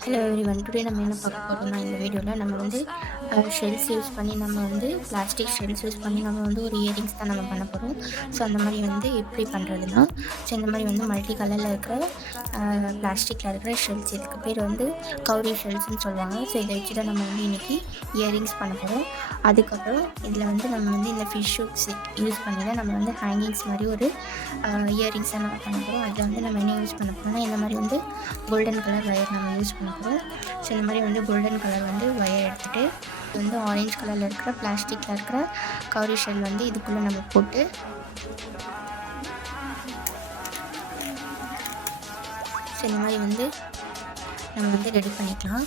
Hello everyone, today நம்ம என்ன பார்க்க போகிறோம்னா இந்த வீடியோவில் நம்ம வந்து ஷெல்ஸ் யூஸ் பண்ணி நம்ம வந்து பிளாஸ்டிக் ஷெல்ஸ் யூஸ் பண்ணி நம்ம வந்து ஒரு இயரிங்ஸ் தான் நம்ம பண்ண போகிறோம். ஸோ அந்த மாதிரி வந்து எப்படி பண்ணுறதுன்னா, ஸோ இந்த மாதிரி வந்து மல்டி கலரில் இருக்கிற பிளாஸ்டிக்கில் இருக்கிற ஷெல்ஸ், இதுக்கு பேர் வந்து கௌரி ஷெல்ஸ்ன்னு சொல்லுவாங்க. ஸோ இதை வச்சு தான் நம்ம வந்து இன்றைக்கி இயரிங்ஸ் பண்ண போகிறோம். அதுக்கப்புறம் இதில் வந்து நம்ம வந்து இந்த ஃபிஷ் ஷூட்ஸ் யூஸ் பண்ணி தான் நம்ம வந்து ஹேங்கிங்ஸ் மாதிரி ஒரு இயரிங்ஸாக நம்ம பண்ண போகிறோம். அதில் வந்து நம்ம என்ன யூஸ் பண்ண போகிறோம்னா, இந்த மாதிரி வந்து கோல்டன் கலர் ஒயர் நம்ம யூஸ் பண்ண போகிறோம். ஸோ இந்த மாதிரி வந்து கோல்டன் கலர் வந்து ஒயர் எடுத்துகிட்டு வந்து ஆரஞ்சு கலரில் இருக்கிற பிளாஸ்டிக்கில் இருக்கிற கௌரி ஷெல் வந்து இதுக்குள்ளே நம்ம போட்டு ஸோ இந்த மாதிரி வந்து நம்ம வந்து ரெடி பண்ணிக்கலாம்.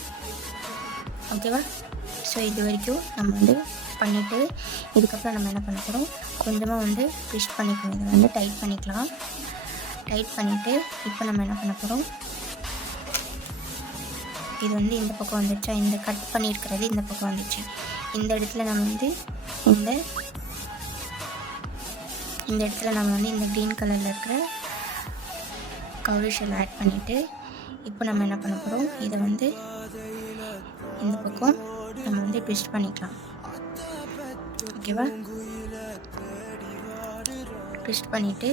ஓகேவா? ஸோ இது வரைக்கும் நம்ம வந்து பண்ணிவிட்டு இதுக்கப்புறம் நம்ம என்ன பண்ண போகிறோம், கொஞ்சமாக வந்து ட்விஸ்ட் பண்ணிக்கணும். இதை வந்து டைட் பண்ணிக்கலாம். டைட் பண்ணிவிட்டு இப்போ நம்ம என்ன பண்ண போகிறோம், இது வந்து இந்த பக்கம் வந்துடுச்சா, இந்த கட் பண்ணியிருக்கிறது இந்த பக்கம் வந்துச்சு. இந்த இடத்துல நம்ம வந்து இந்த இடத்துல நம்ம வந்து இந்த க்ரீன் கலரில் இருக்கிற கௌரி ஷெல் ஆட் பண்ணிவிட்டு இப்போ நம்ம என்ன பண்ண போகிறோம், இதை வந்து இந்த பக்கம் நம்ம வந்து ட்விஸ்ட் பண்ணிக்கலாம். ஓகேவா? ட்விஸ்ட் பண்ணிவிட்டு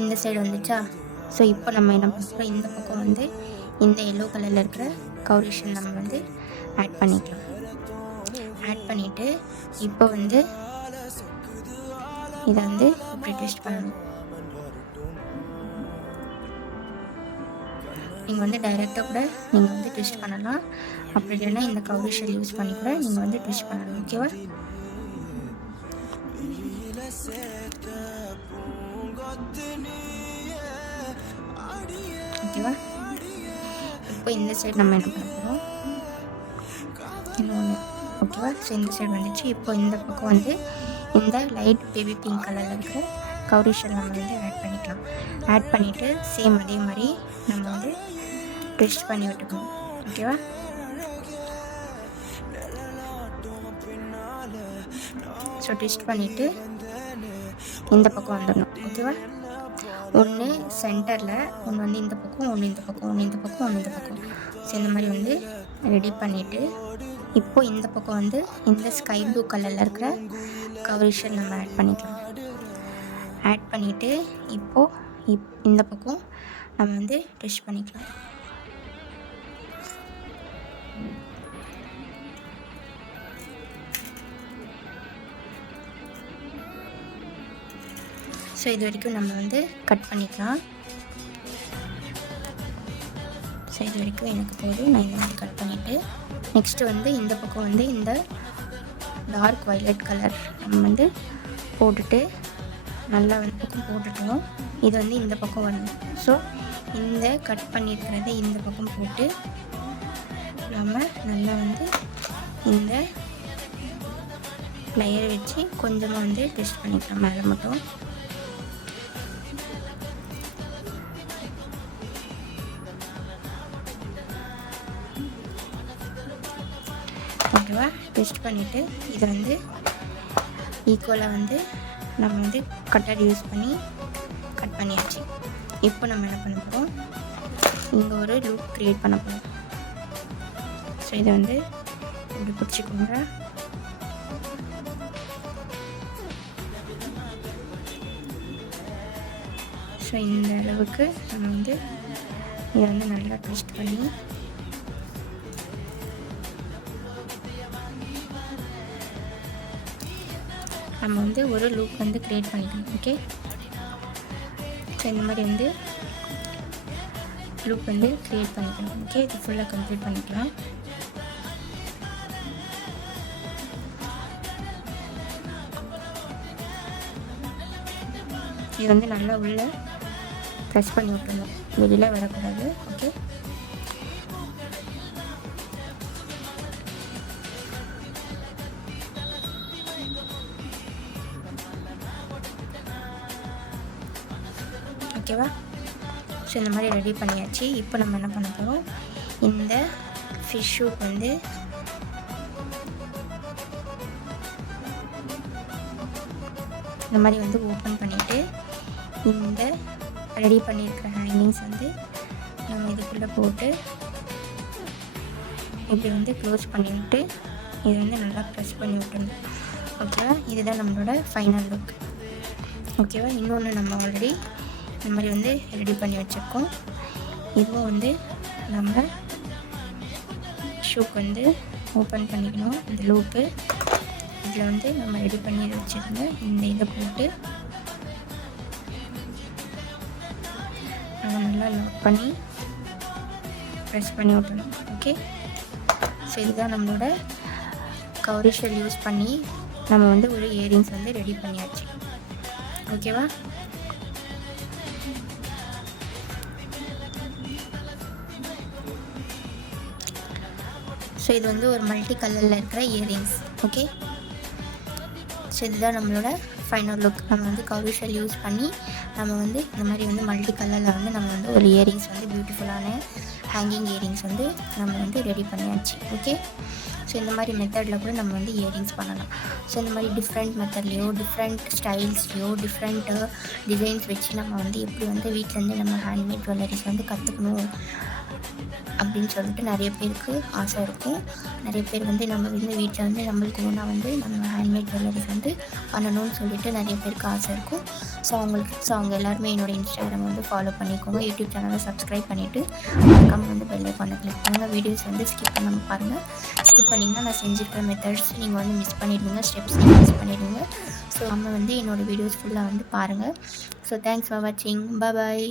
இந்த சைடு வந்துச்சா. ஸோ இப்போ நம்ம என்ன பண்ணுறோம், இந்த பக்கம் வந்து இந்த எல்லோ கலரில் இருக்கிற கௌரி ஷெல் நம்ம வந்து ஆட் பண்ணிக்கலாம். ஆட் பண்ணிவிட்டு இப்போ வந்து இதை வந்து இப்படி ட்விஸ்ட் பண்ணணும். நீங்கள் வந்து டைரெக்டாக கூட நீங்கள் வந்து ட்விஸ்ட் பண்ணலாம். அப்படி இல்லைன்னா இந்த கௌரி ஷெல் யூஸ் பண்ணி கூட நீங்கள் வந்து ட்விஸ்ட் பண்ணலாம். ஓகேவா? ஓகேவா? இப்போ இந்த சைடு நம்ம என்ன பண்ண போகிறோம், இன்னொன்று. ஓகேவா? ஸோ இந்த சைடு வந்துச்சு. இப்போ இந்த பக்கம் வந்து இந்த லைட் பேபி பிங்க் கலரில் இருக்கிற கௌரி ஷெல் நம்ம வந்து ஆட் பண்ணிக்கலாம். ஆட் பண்ணிவிட்டு சேம் அதே மாதிரி நம்ம வந்து ட்விஸ்ட் பண்ணி விட்டுக்கணும். ஓகேவா? ஸோ ட்விஸ்ட் பண்ணிவிட்டு இந்த பக்கம் வந்துடணும். ஓகேவா? ஒன்று சென்டரில், ஒன்று வந்து இந்த பக்கம், ஒன்று இந்த பக்கம், ஒன்று இந்த பக்கம், ஒன்று இந்த பக்கம். ஸோ இந்த மாதிரி வந்து ரெடி பண்ணிவிட்டு இப்போது இந்த பக்கம் வந்து இந்த ஸ்கை ப்ளூ கலரில் இருக்கிற கௌரி ஷெல் நம்ம ஆட் பண்ணிக்கலாம். ஆட் பண்ணிவிட்டு இப்போது இந்த பக்கம் நம்ம வந்து ட்விஸ்ட் பண்ணிக்கலாம். ஸோ இது வரைக்கும் நம்ம வந்து கட் பண்ணிக்கலாம். ஸோ இது வரைக்கும் எனக்கு போதும். நான் இந்த மாதிரி கட் பண்ணிவிட்டு நெக்ஸ்ட்டு வந்து இந்த பக்கம் வந்து இந்த டார்க் வயலட் கலர் நம்ம வந்து போட்டுட்டு நல்லா வந்து பக்கம் போட்டுட்டோம். இது வந்து இந்த பக்கம் வரணும். ஸோ இந்த கட் பண்ணியிருக்கிறத இந்த பக்கம் போட்டு நம்ம நல்லா வந்து இந்த ப்ளையர் வச்சு கொஞ்சமாக வந்து ட்விஸ்ட் பண்ணிக்கலாம் மேலே மட்டும். ஓகேவா? ட்விஸ்ட் பண்ணிவிட்டு இதை வந்து ஈக்குவலாக வந்து நம்ம வந்து கட்டர் யூஸ் பண்ணி கட் பண்ணியாச்சு. இப்போ நம்ம என்ன பண்ண போகிறோம், இங்கே ஒரு லூப் க்ரியேட் பண்ண போகிறோம். ஸோ இதை வந்து இப்படி பிடிச்சிக்கோங்க. ஸோ இந்த அளவுக்கு நம்ம வந்து இதை வந்து நல்லா ட்விஸ்ட் பண்ணி நம்ம வந்து ஒரு லூப் வந்து க்ரியேட் பண்ணிக்கணும். ஓகே? ஸோ இந்த மாதிரி வந்து லூப் வந்து க்ரியேட் பண்ணிக்கணும். ஓகே? இது ஃபுல்லாக கம்ப்ளீட் பண்ணிக்கலாம். இது வந்து நல்லா உள்ளே ப்ரெஸ் பண்ணி விட்டுணும், வெளியில் வரக்கூடாது. ஓகே? ஓகேவா? ஸோ இந்த மாதிரி ரெடி பண்ணியாச்சு. இப்போ நம்ம என்ன பண்ண போகிறோம், இந்த ஃபிஷ் ஷூட் வந்து இந்த மாதிரி வந்து ஓப்பன் பண்ணிவிட்டு இந்த ரெடி பண்ணியிருக்கிற ஹேங்கிங்ஸ் வந்து நம்ம இதுக்குள்ளே போட்டு இப்படி வந்து க்ளோஸ் பண்ணிவிட்டு இதை வந்து நல்லா ப்ரெஸ் பண்ணி விட்டுணும். ஓகேவா? இதுதான் நம்மளோட ஃபைனல் லுக். ஓகேவா? இன்னொன்று நம்ம ஆல்ரெடி இந்த மாதிரி வந்து ரெடி பண்ணி வச்சுருக்கோம். இதுவும் வந்து நம்ம ஷூக்கு வந்து ஓப்பன் பண்ணிக்கணும். இந்த லூப்பு இதில் வந்து நம்ம ரெடி பண்ணி வச்சுருந்த இந்த இதை போட்டு நம்ம நல்லா லாக் பண்ணி ப்ரெஸ் பண்ணி விட்டணும். ஓகே, ஸோ இதுதான் நம்மளோட கவரி ஷெல் யூஸ் பண்ணி நம்ம வந்து ஒரு இயரிங்ஸ் வந்து ரெடி பண்ணியாச்சு. ஓகேவா? ஸோ இது வந்து ஒரு மல்டி கலரில் இருக்கிற இயரிங்ஸ். ஓகே, ஸோ இதுதான் நம்மளோட ஃபைனல் லுக். நம்ம வந்து கவரி ஷெல் யூஸ் பண்ணி நம்ம வந்து இந்த மாதிரி வந்து மல்டி கலரில் வந்து நம்ம வந்து ஒரு இயரிங்ஸ் வந்து பியூட்டிஃபுல்லான ஹேங்கிங் இயரிங்ஸ் வந்து நம்ம வந்து ரெடி பண்ணியாச்சு. ஓகே, ஸோ இந்த மாதிரி மெத்தடில் கூட நம்ம வந்து இயரிங்ஸ் பண்ணலாம். ஸோ இந்த மாதிரி டிஃப்ரெண்ட் மெத்தட்லேயோ டிஃப்ரெண்ட் ஸ்டைல்ஸ்லையோ டிஃப்ரெண்ட்டு டிசைன்ஸ் வச்சு நம்ம வந்து எப்படி வந்து வீட்டிலேருந்து நம்ம ஹேண்ட்மேட் ஜுவல்லரிஸ் வந்து கற்றுக்கணும் அப்படின்னு சொல்லிட்டு நிறைய பேருக்கு ஆசை இருக்கும். நிறைய பேர் வந்து நம்ம வந்து வீட்டில் வந்து நம்மளுக்கு ஓனாக வந்து நம்ம ஹேண்ட்மேட் ஜுவல்லரிஸ் வந்து பண்ணணும்னு சொல்லிட்டு நிறைய பேருக்கு ஆசை இருக்கும். ஸோ அவங்க எல்லாருமே என்னோடய இன்ஸ்டாகிராம் வந்து ஃபாலோ பண்ணிக்கோங்க. யூடியூப் சேனலை சப்ஸ்கிரைப் பண்ணிவிட்டு மறக்காம வந்து பெல் ஐகானை கிளிக் பண்ணுங்கள். வீடியோஸ் வந்து ஸ்கிப் பண்ணாமல் பாருங்கள். ஸ்கிப் பண்ணிங்கன்னா நான் செஞ்சுருக்கிற மெத்தட்ஸ் நீங்கள் வந்து மிஸ் பண்ணிடுவீங்க, ஸ்டெப்ஸ் நீங்கள் மிஸ் பண்ணிடுவீங்க. ஸோ நம்ம வந்து என்னோடய வீடியோஸ் ஃபுல்லாக வந்து பாருங்கள். ஸோ தேங்க்ஸ் ஃபார் வாட்சிங். பாய்.